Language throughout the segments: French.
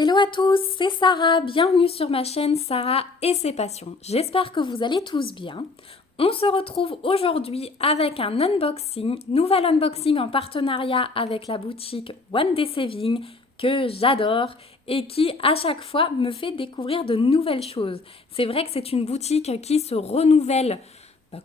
Hello à tous, c'est Sarah, bienvenue sur ma chaîne Sarah et ses passions. J'espère que vous allez tous bien. On se retrouve aujourd'hui avec un unboxing, nouvel unboxing en partenariat avec la boutique One Day Saving que j'adore et qui à chaque fois me fait découvrir de nouvelles choses. C'est vrai que c'est une boutique qui se renouvelle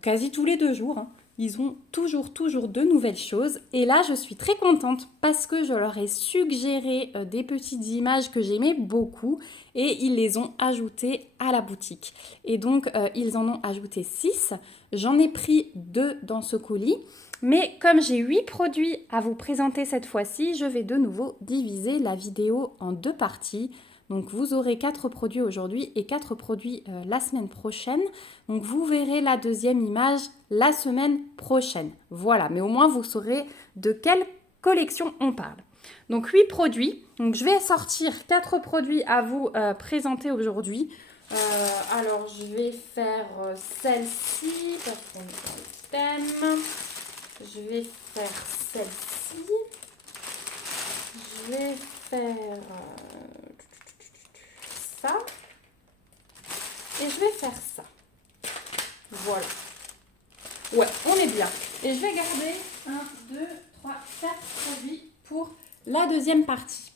quasi tous les 2 jours, hein. Ils ont toujours de nouvelles choses. Et là, je suis très contente parce que je leur ai suggéré des petites images que j'aimais beaucoup et ils les ont ajoutées à la boutique. Et donc, ils en ont ajouté 6. J'en ai pris 2 dans ce colis. Mais comme j'ai 8 produits à vous présenter cette fois-ci, je vais de nouveau diviser la vidéo en 2 parties. Donc vous aurez 4 produits aujourd'hui et 4 produits la semaine prochaine. Donc vous verrez la deuxième image la semaine prochaine. Voilà, mais au moins vous saurez de quelle collection on parle. Donc 8 produits. Donc je vais sortir 4 produits à vous présenter aujourd'hui. Alors je vais faire celle-ci parce qu'on est dans le thème. Je vais faire celle-ci. Je vais faire ça. Et je vais faire ça. Voilà. Ouais, on est bien. Et je vais garder 1, 2, 3, 4 produits pour la deuxième partie.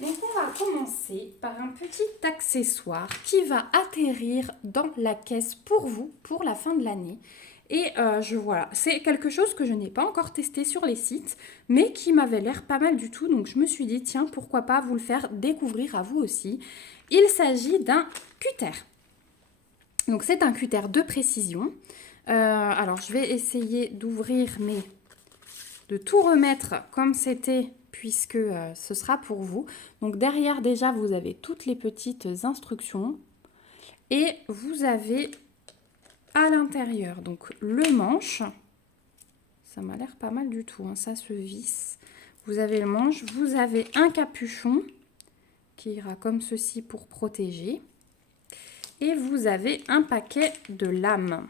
Donc on va commencer par un petit accessoire qui va atterrir dans la caisse pour vous pour la fin de l'année. Et voilà, c'est quelque chose que je n'ai pas encore testé sur les sites, mais qui m'avait l'air pas mal du tout. Donc je me suis dit, tiens, pourquoi pas vous le faire découvrir à vous aussi. Il s'agit d'un cutter. Donc c'est un cutter de précision. Alors je vais essayer d'ouvrir, mais de tout remettre comme c'était, puisque ce sera pour vous. Donc derrière déjà vous avez toutes les petites instructions et vous avez à l'intérieur donc le manche. Ça m'a l'air pas mal du tout, hein, ça se visse. Vous avez le manche, vous avez un capuchon qui ira comme ceci pour protéger. Et vous avez un paquet de lames,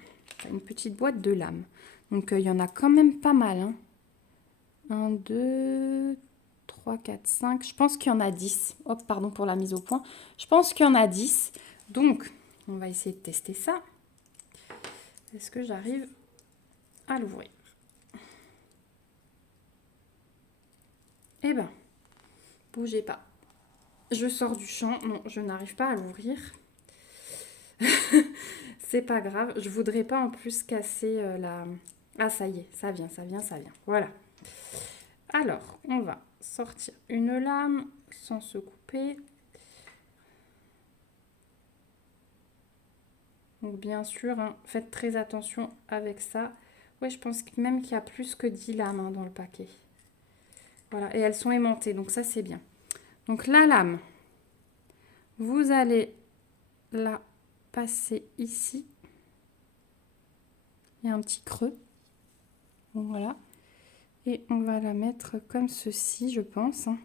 une petite boîte de lames. Donc il y en a quand même pas mal, hein. 1, 2, 3, 4, 5. Je pense qu'il y en a 10. Hop, pardon pour la mise au point. Je pense qu'il y en a 10. Donc, on va essayer de tester ça. Est-ce que j'arrive à l'ouvrir? Eh ben, bougez pas. Je sors du champ. Non, je n'arrive pas à l'ouvrir. C'est pas grave. Je voudrais pas en plus casser la... Ah, ça y est. Ça vient. Voilà. Alors, on va sortir une lame sans se couper. Donc bien sûr, hein, faites très attention avec ça. Oui, je pense même qu'il y a plus que 10 lames, hein, dans le paquet. Voilà, et elles sont aimantées, donc ça c'est bien. Donc la lame, vous allez la passer ici. Il y a un petit creux. Donc voilà. Et on va la mettre comme ceci, je pense, hein.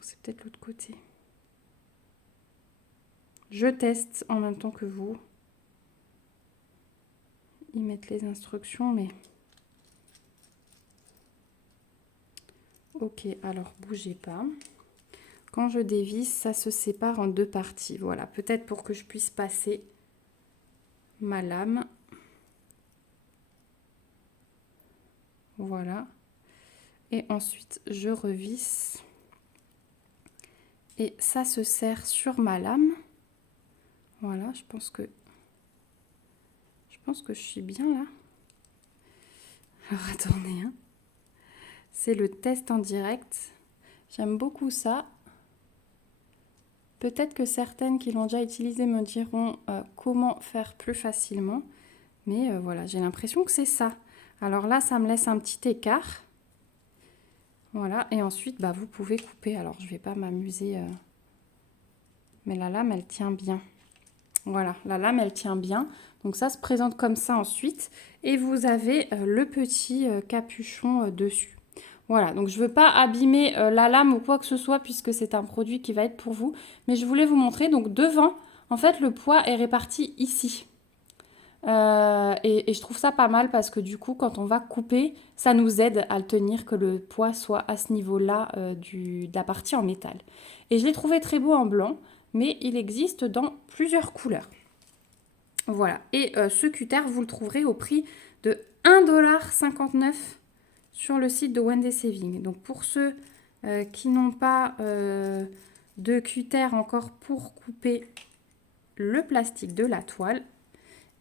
C'est peut-être l'autre côté. Je teste en même temps que vous. Ils mettent les instructions, mais... Ok, alors bougez pas. Quand je dévisse, ça se sépare en 2 parties. Voilà, peut-être pour que je puisse passer ma lame. Voilà. Et ensuite, je revisse. Et ça se serre sur ma lame. Voilà, je pense que je suis bien là. Alors attendez, hein. C'est le test en direct. J'aime beaucoup ça. Peut-être que certaines qui l'ont déjà utilisé me diront comment faire plus facilement. Mais voilà, j'ai l'impression que c'est ça. Alors là, ça me laisse un petit écart. Voilà, et ensuite, vous pouvez couper. Alors, je ne vais pas m'amuser. Mais la lame, elle tient bien. Voilà, la lame, elle tient bien. Donc ça se présente comme ça ensuite. Et vous avez le petit capuchon dessus. Voilà, donc je ne veux pas abîmer la lame ou quoi que ce soit puisque c'est un produit qui va être pour vous. Mais je voulais vous montrer. Donc devant, en fait, le poids est réparti ici. Et je trouve ça pas mal parce que du coup, quand on va couper, ça nous aide à le tenir, que le poids soit à ce niveau-là de la partie en métal. Et je l'ai trouvé très beau en blanc, mais il existe dans plusieurs couleurs. Voilà, et ce cutter, vous le trouverez au prix de 1,59 $ sur le site de Wendy Saving. Donc pour ceux qui n'ont pas de cutter encore pour couper le plastique de la toile,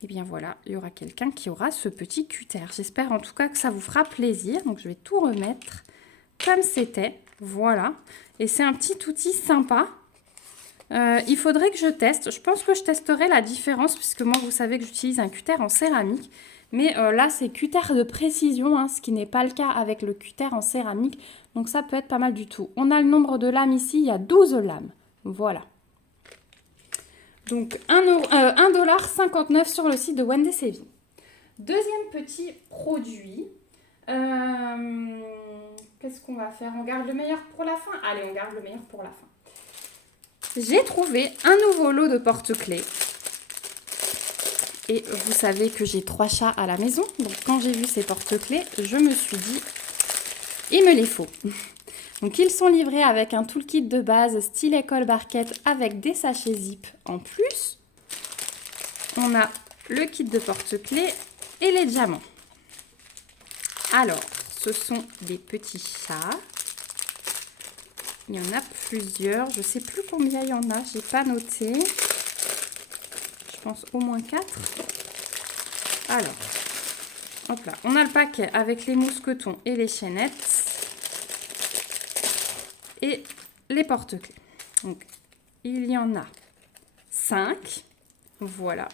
et bien voilà, il y aura quelqu'un qui aura ce petit cutter. J'espère en tout cas que ça vous fera plaisir. Donc je vais tout remettre comme c'était. Voilà, et c'est un petit outil sympa. Il faudrait que je teste. Je pense que je testerai la différence puisque moi, vous savez que j'utilise un cutter en céramique. Mais là, c'est cutter de précision, hein, ce qui n'est pas le cas avec le cutter en céramique. Donc ça peut être pas mal du tout. On a le nombre de lames ici, il y a 12 lames. Voilà. Donc 1,59 $ sur le site de Wendy Saving. Deuxième petit produit. Qu'est-ce qu'on va faire? On garde le meilleur pour la fin? Allez, on garde le meilleur pour la fin. J'ai trouvé un nouveau lot de porte-clés. Et vous savez que j'ai 3 chats à la maison. Donc quand j'ai vu ces porte-clés, je me suis dit, il me les faut. Donc ils sont livrés avec un toolkit de base style école barquette avec des sachets zip en plus. On a le kit de porte-clés et les diamants. Alors, ce sont des petits chats. Il y en a plusieurs. Je ne sais plus combien il y en a. Je n'ai pas noté. Je pense au moins 4. Alors, hop là. On a le paquet avec les mousquetons et les chaînettes. Et les porte-clés. Donc, il y en a 5. Voilà.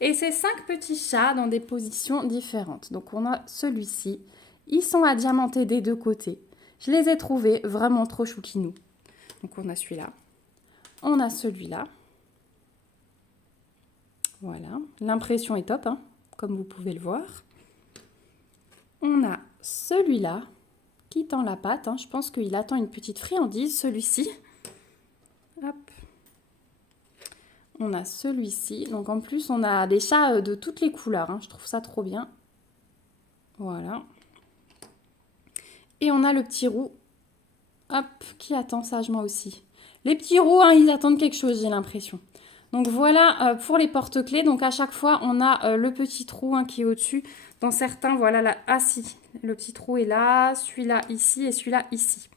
Et c'est 5 petits chats dans des positions différentes. Donc, on a celui-ci. Ils sont à diamanter des deux côtés. Je les ai trouvés vraiment trop chouquinous. Donc, on a celui-là. On a celui-là. Voilà. L'impression est top, hein, comme vous pouvez le voir. On a celui-là qui tend la patte. Hein. Je pense qu'il attend une petite friandise, celui-ci. Hop. On a celui-ci. Donc, en plus, on a des chats de toutes les couleurs. Hein. Je trouve ça trop bien. Voilà. Et on a le petit roux, hop, qui attend sagement aussi. Les petits roux, hein, ils attendent quelque chose, j'ai l'impression. Donc voilà pour les porte-clés. Donc à chaque fois, on a le petit trou hein, qui est au-dessus. Dans certains, voilà, là, ah si, le petit trou est là, celui-là ici et celui-là ici.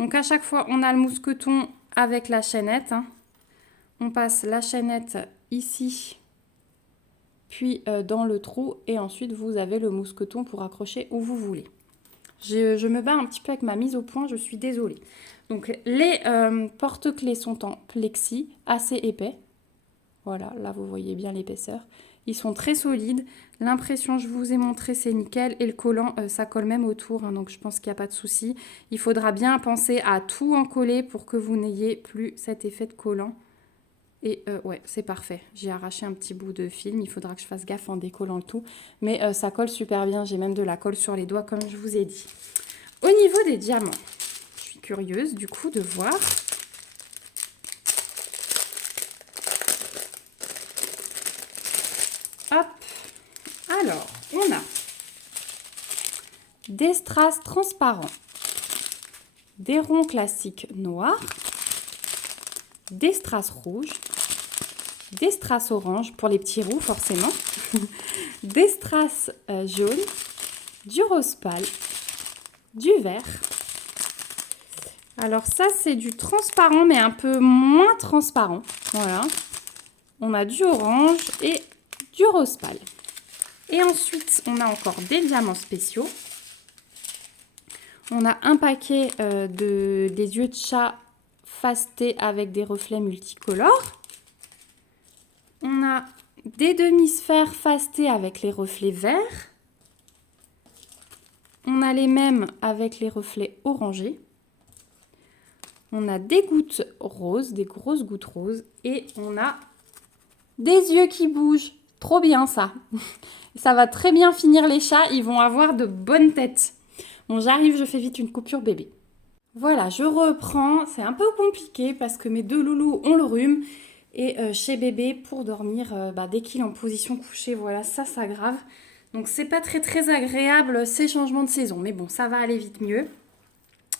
Donc à chaque fois, on a le mousqueton avec la chaînette. Hein. On passe la chaînette ici, puis dans le trou. Et ensuite, vous avez le mousqueton pour accrocher où vous voulez. Je me bats un petit peu avec ma mise au point, je suis désolée. Donc, les porte-clés sont en plexi, assez épais. Voilà, là, vous voyez bien l'épaisseur. Ils sont très solides. L'impression, je vous ai montré, c'est nickel. Et le collant, ça colle même autour, hein, donc je pense qu'il n'y a pas de souci. Il faudra bien penser à tout en coller pour que vous n'ayez plus cet effet de collant. Et ouais, c'est parfait. J'ai arraché un petit bout de film. Il faudra que je fasse gaffe en décollant le tout. Mais ça colle super bien. J'ai même de la colle sur les doigts, comme je vous ai dit. Au niveau des diamants, je suis curieuse du coup de voir. Hop. Alors, on a des strass transparents, des ronds classiques noirs, des strass rouges, des strass orange pour les petits roux forcément, des strass jaunes, du rose pâle, du vert. Alors ça c'est du transparent mais un peu moins transparent. Voilà. On a du orange et du rose pâle. Et ensuite on a encore des diamants spéciaux. On a un paquet des yeux de chat fastés avec des reflets multicolores. On a des demi-sphères fastées avec les reflets verts. On a les mêmes avec les reflets orangés. On a des gouttes roses, des grosses gouttes roses. Et on a des yeux qui bougent. Trop bien ça. Ça va très bien finir les chats. Ils vont avoir de bonnes têtes. Bon, j'arrive, je fais vite une coupure bébé. Voilà, je reprends. C'est un peu compliqué parce que mes deux loulous ont le rhume. Et chez bébé, pour dormir, dès qu'il est en position couchée, voilà, ça s'aggrave. Donc c'est pas très très agréable ces changements de saison. Mais bon, ça va aller vite mieux.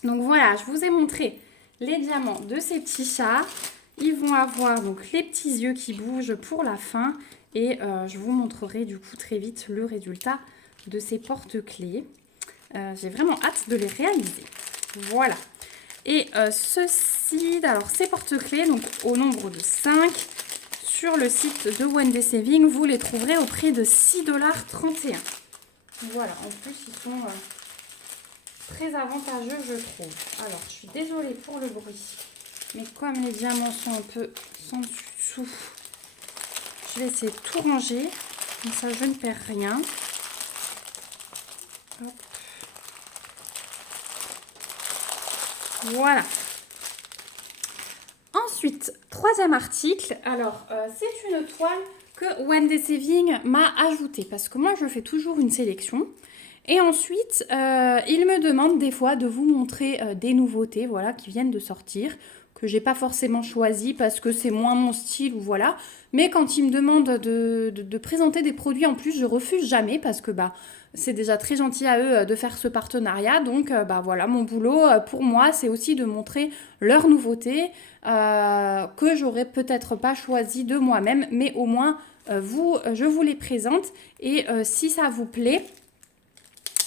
Donc voilà, je vous ai montré les diamants de ces petits chats. Ils vont avoir donc les petits yeux qui bougent pour la fin. Et je vous montrerai du coup très vite le résultat de ces porte-clés. J'ai vraiment hâte de les réaliser. Voilà. Et ceci, alors ces porte-clés, donc au nombre de 5, sur le site de Wendy Saving, vous les trouverez au prix de 6,31 $. Voilà, en plus ils sont très avantageux je trouve. Alors je suis désolée pour le bruit, mais comme les diamants sont un peu sans dessous, je vais essayer de tout ranger, comme ça je ne perds rien. Hop. Voilà. Ensuite, troisième article. Alors, c'est une toile que Wendy Saving m'a ajoutée parce que moi, je fais toujours une sélection. Et ensuite, il me demande des fois de vous montrer des nouveautés, voilà, qui viennent de sortir, que j'ai pas forcément choisi parce que c'est moins mon style ou voilà. Mais quand il me demande de présenter des produits en plus, je refuse jamais parce que c'est déjà très gentil à eux de faire ce partenariat. Donc voilà, mon boulot pour moi, c'est aussi de montrer leurs nouveautés que j'aurais peut-être pas choisi de moi-même, mais au moins je vous les présente et si ça vous plaît,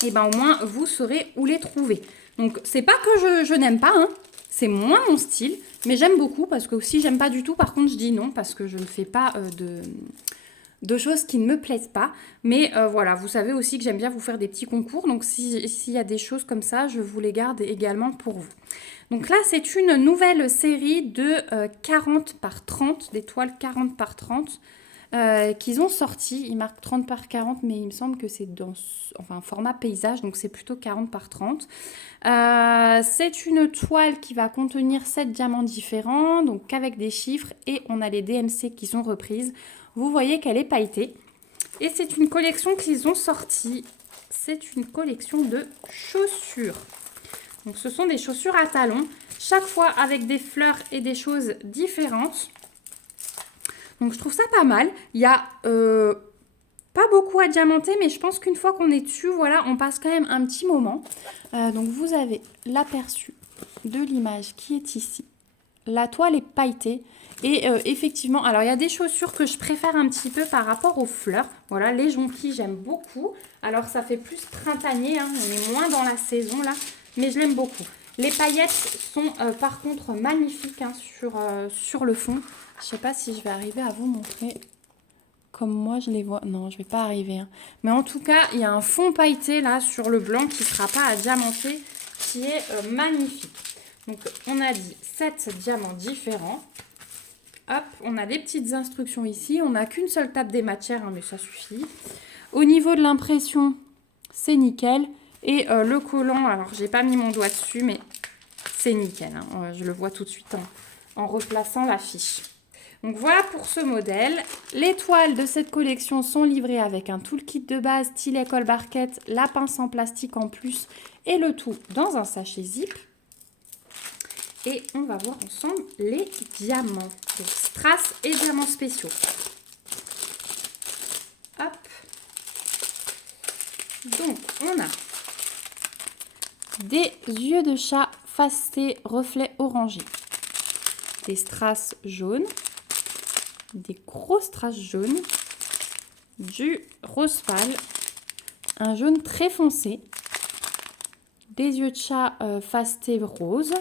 et au moins vous saurez où les trouver. Donc c'est pas que je n'aime pas, hein. C'est moins mon style, mais j'aime beaucoup parce que si j'aime pas du tout, par contre je dis non parce que je ne fais pas de choses qui ne me plaisent pas. Mais voilà, vous savez aussi que j'aime bien vous faire des petits concours. Donc s'il y a des choses comme ça, je vous les garde également pour vous. Donc là, c'est une nouvelle série de 40 par 30, des toiles 40 par 30 qu'ils ont sorti. Ils marquent 30 par 40, mais il me semble que c'est dans format paysage, donc c'est plutôt 40 par 30. C'est une toile qui va contenir 7 diamants différents, donc avec des chiffres, et on a les DMC qui sont reprises. Vous voyez qu'elle est pailletée. Et c'est une collection qu'ils ont sortie. C'est une collection de chaussures. Donc ce sont des chaussures à talons, chaque fois avec des fleurs et des choses différentes. Donc je trouve ça pas mal. Il y a pas beaucoup à diamanter, mais je pense qu'une fois qu'on est dessus, voilà, on passe quand même un petit moment. Donc vous avez l'aperçu de l'image qui est ici. La toile est pailletée. Et effectivement, alors il y a des chaussures que je préfère un petit peu par rapport aux fleurs. Voilà, les jonquilles, j'aime beaucoup. Alors ça fait plus printanier, hein, on est moins dans la saison là, mais je l'aime beaucoup. Les paillettes sont par contre magnifiques hein, sur le fond. Je ne sais pas si je vais arriver à vous montrer comme moi je les vois. Non, je ne vais pas arriver. Hein. Mais en tout cas, il y a un fond pailleté là sur le blanc qui ne sera pas à diamanter, qui est magnifique. Donc on a dit 7 diamants différents. Hop, on a des petites instructions ici. On n'a qu'une seule table des matières, hein, mais ça suffit. Au niveau de l'impression, c'est nickel. Et le collant, alors j'ai pas mis mon doigt dessus, mais c'est nickel. Hein. Je le vois tout de suite en replaçant la fiche. Donc voilà pour ce modèle. Les toiles de cette collection sont livrées avec un toolkit de base, stylet colle barquette, la pince en plastique en plus et le tout dans un sachet zip. Et on va voir ensemble les diamants. Donc strass et diamants spéciaux. Hop. Donc on a des yeux de chat fastés reflets orangés. Des strass jaunes. Des gros strass jaunes. Du rose pâle. Un jaune très foncé. Des yeux de chat fastés roses.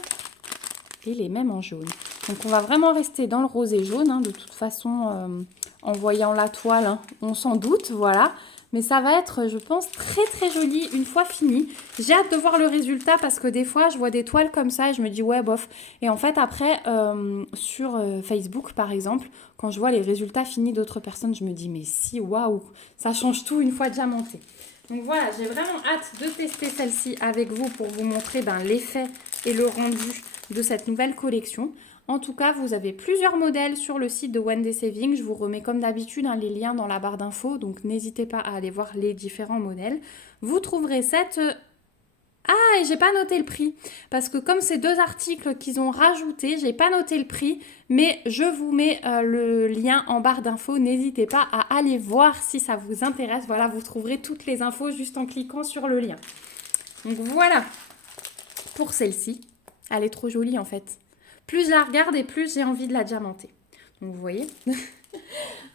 Et les mêmes en jaune. Donc on va vraiment rester dans le rose et jaune. Hein. De toute façon, en voyant la toile, hein, on s'en doute, voilà. Mais ça va être, je pense, très très joli une fois fini. J'ai hâte de voir le résultat parce que des fois, je vois des toiles comme ça et je me dis ouais, bof. Et en fait, après, sur Facebook, par exemple, quand je vois les résultats finis d'autres personnes, je me dis mais si, waouh, ça change tout une fois diamanté. Donc voilà, j'ai vraiment hâte de tester celle-ci avec vous pour vous montrer l'effet et le rendu de cette nouvelle collection. En tout cas, vous avez plusieurs modèles sur le site de Wendy Saving. Je vous remets comme d'habitude les liens dans la barre d'infos, donc n'hésitez pas à aller voir les différents modèles. Vous trouverez cette Ah, et j'ai pas noté le prix. Parce que comme c'est 2 articles qu'ils ont rajoutés, j'ai pas noté le prix. Mais je vous mets le lien en barre d'infos. N'hésitez pas à aller voir si ça vous intéresse. Voilà, vous trouverez toutes les infos juste en cliquant sur le lien. Donc voilà pour celle-ci. Elle est trop jolie en fait. Plus je la regarde et plus j'ai envie de la diamanter. Donc vous voyez.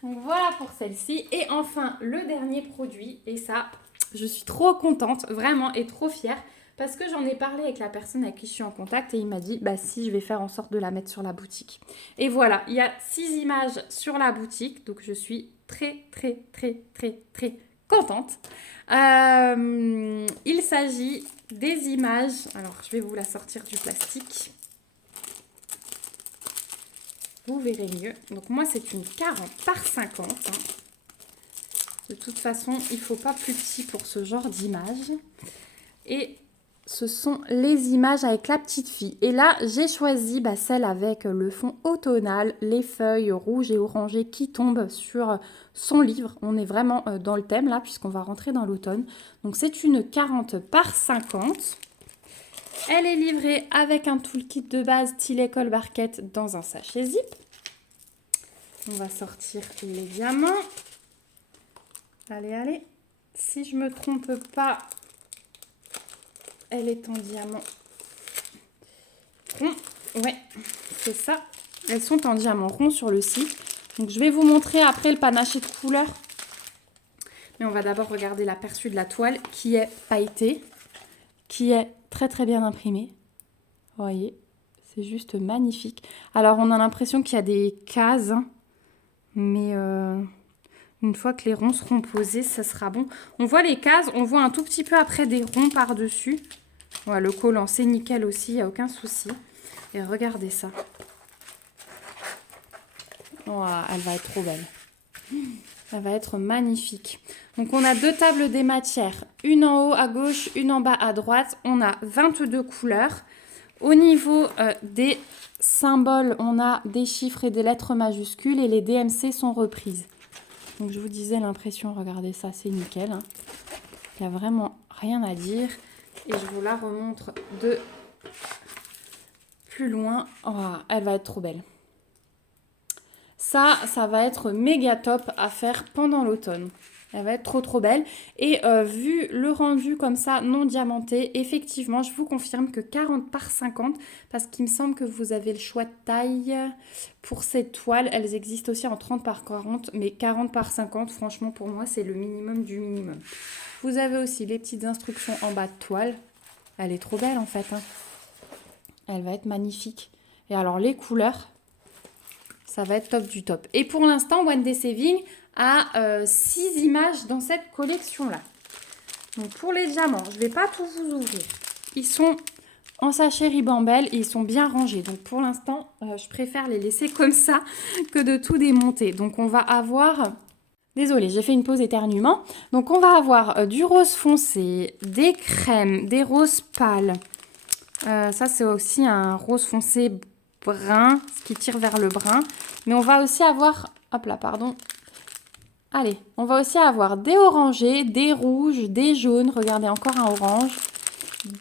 Donc voilà pour celle-ci. Et enfin, le dernier produit. Et ça, je suis trop contente, vraiment, et trop fière. Parce que j'en ai parlé avec la personne avec qui je suis en contact. Et il m'a dit, bah si, je vais faire en sorte de la mettre sur la boutique. Et voilà, il y a 6 images sur la boutique. Donc je suis très contente. Il s'agit des images. Alors, je vais vous la sortir du plastique. Vous verrez mieux. Donc moi, c'est une 40 par 50. Hein. De toute façon, il ne faut pas plus petit pour ce genre d'image. Et ce sont les images avec la petite fille. Et là, j'ai choisi celle avec le fond automnal, les feuilles rouges et orangées qui tombent sur son livre. On est vraiment dans le thème là, puisqu'on va rentrer dans l'automne. Donc c'est une 40 par 50. Elle est livrée avec un toolkit de base style école barquette dans un sachet zip. On va sortir les diamants. Allez, allez. Si je ne me trompe pas, elle est en diamant rond. Ouais, c'est ça. Elles sont en diamant rond sur le site. Donc je vais vous montrer après le panaché de couleurs. Mais on va d'abord regarder l'aperçu de la toile qui est pailletée, qui est très bien imprimé. Vous voyez, c'est juste magnifique. Alors, on a l'impression qu'il y a des cases, mais une fois que les ronds seront posés, ça sera bon. On voit les cases, on voit un tout petit peu après des ronds par-dessus. Voilà, le collant, c'est nickel aussi, il n'y a aucun souci. Et regardez ça. Voilà, elle va être trop belle. Ça va être magnifique. Donc, on a 2 tables des matières. Une en haut à gauche, une en bas à droite. On a 22 couleurs. Au niveau des symboles, on a des chiffres et des lettres majuscules. Et les DMC sont reprises. Donc, je vous disais l'impression, regardez ça, c'est nickel. Hein. Il n'y a vraiment rien à dire. Et je vous la remontre de plus loin. Oh, elle va être trop belle. Ça va être méga top à faire pendant l'automne. Elle va être trop belle. Et vu le rendu comme ça, non diamanté, effectivement, je vous confirme que 40 par 50, parce qu'il me semble que vous avez le choix de taille pour cette toile. Elles existent aussi en 30 par 40, mais 40 par 50, franchement, pour moi, c'est le minimum du minimum. Vous avez aussi les petites instructions en bas de toile. Elle est trop belle, en fait. Hein. Elle va être magnifique. Et alors, les couleurs... ça va être top du top. Et pour l'instant, One Day Saving a 6 images dans cette collection-là. Donc, pour les diamants, je ne vais pas tout vous ouvrir. Ils sont en sachet ribambelle et ils sont bien rangés. Donc, pour l'instant, je préfère les laisser comme ça que de tout démonter. Donc, on va avoir... Désolée, j'ai fait une pause éternuement. Donc, on va avoir du rose foncé, des crèmes, des roses pâles. Ça, c'est aussi un rose foncé brun, ce qui tire vers le brun. Mais on va aussi avoir... Hop là, pardon. Allez, on va aussi avoir des orangés, des rouges, des jaunes. Regardez, encore un orange.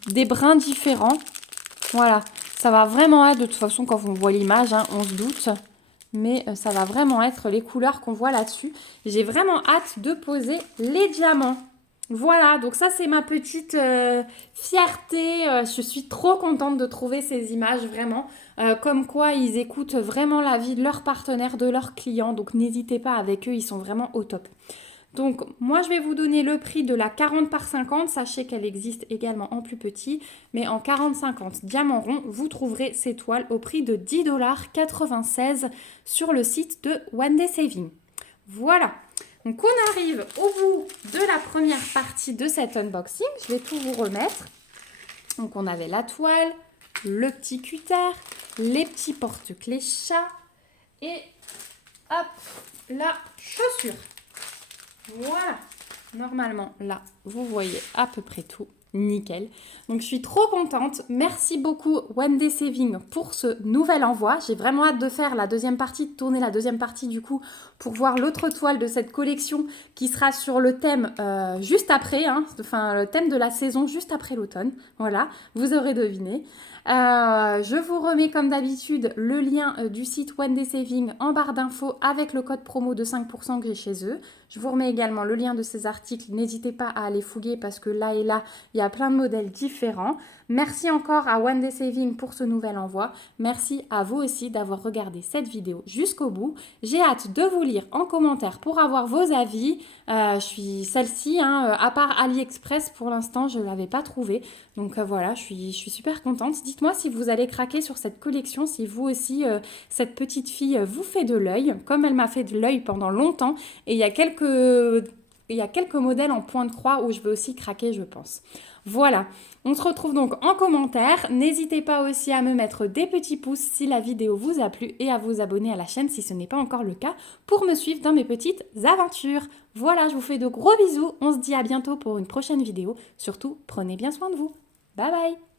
Des bruns différents. Voilà, ça va vraiment être... De toute façon, quand on voit l'image, hein, on se doute. Mais ça va vraiment être les couleurs qu'on voit là-dessus. J'ai vraiment hâte de poser les diamants. Voilà, donc ça c'est ma petite fierté. Je suis trop contente de trouver ces images, vraiment. Comme quoi ils écoutent vraiment l'avis de leurs partenaires, de leurs clients. Donc n'hésitez pas avec eux, ils sont vraiment au top. Donc moi je vais vous donner le prix de la 40 par 50. Sachez qu'elle existe également en plus petit. Mais en 40-50 diamant rond, vous trouverez ces toiles au prix de 10,96 $ sur le site de One Day Saving. Voilà. Donc, on arrive au bout de la première partie de cet unboxing. Je vais tout vous remettre. Donc, on avait la toile, le petit cutter, les petits porte-clés chat et hop, la chaussure. Voilà. Normalement, là, vous voyez à peu près tout. nickel. Donc je suis trop contente. Merci beaucoup One Day Saving pour ce nouvel envoi. J'ai vraiment hâte de faire la deuxième partie, de tourner la deuxième partie du coup pour voir l'autre toile de cette collection qui sera sur le thème juste après, enfin le thème de la saison juste après l'automne. Voilà, vous aurez deviné. Je vous remets comme d'habitude le lien du site One Day Saving en barre d'infos avec le code promo de 5% que j'ai chez eux. Je vous remets également le lien de ces articles. N'hésitez pas à aller fouiller parce que là et là, il y a plein de modèles différents. Merci encore à One Day Saving pour ce nouvel envoi. Merci à vous aussi d'avoir regardé cette vidéo jusqu'au bout. J'ai hâte de vous lire en commentaire pour avoir vos avis. Je suis celle-ci, à part AliExpress, pour l'instant, je ne l'avais pas trouvée. Donc voilà, je suis super contente. Dites-moi si vous allez craquer sur cette collection, si vous aussi, cette petite fille vous fait de l'œil, comme elle m'a fait de l'œil pendant longtemps. Et il y a quelques modèles en point de croix où je vais aussi craquer, je pense. Voilà, on se retrouve donc en commentaire. N'hésitez pas aussi à me mettre des petits pouces si la vidéo vous a plu et à vous abonner à la chaîne si ce n'est pas encore le cas pour me suivre dans mes petites aventures. Voilà, je vous fais de gros bisous. On se dit à bientôt pour une prochaine vidéo. Surtout, prenez bien soin de vous. Bye bye!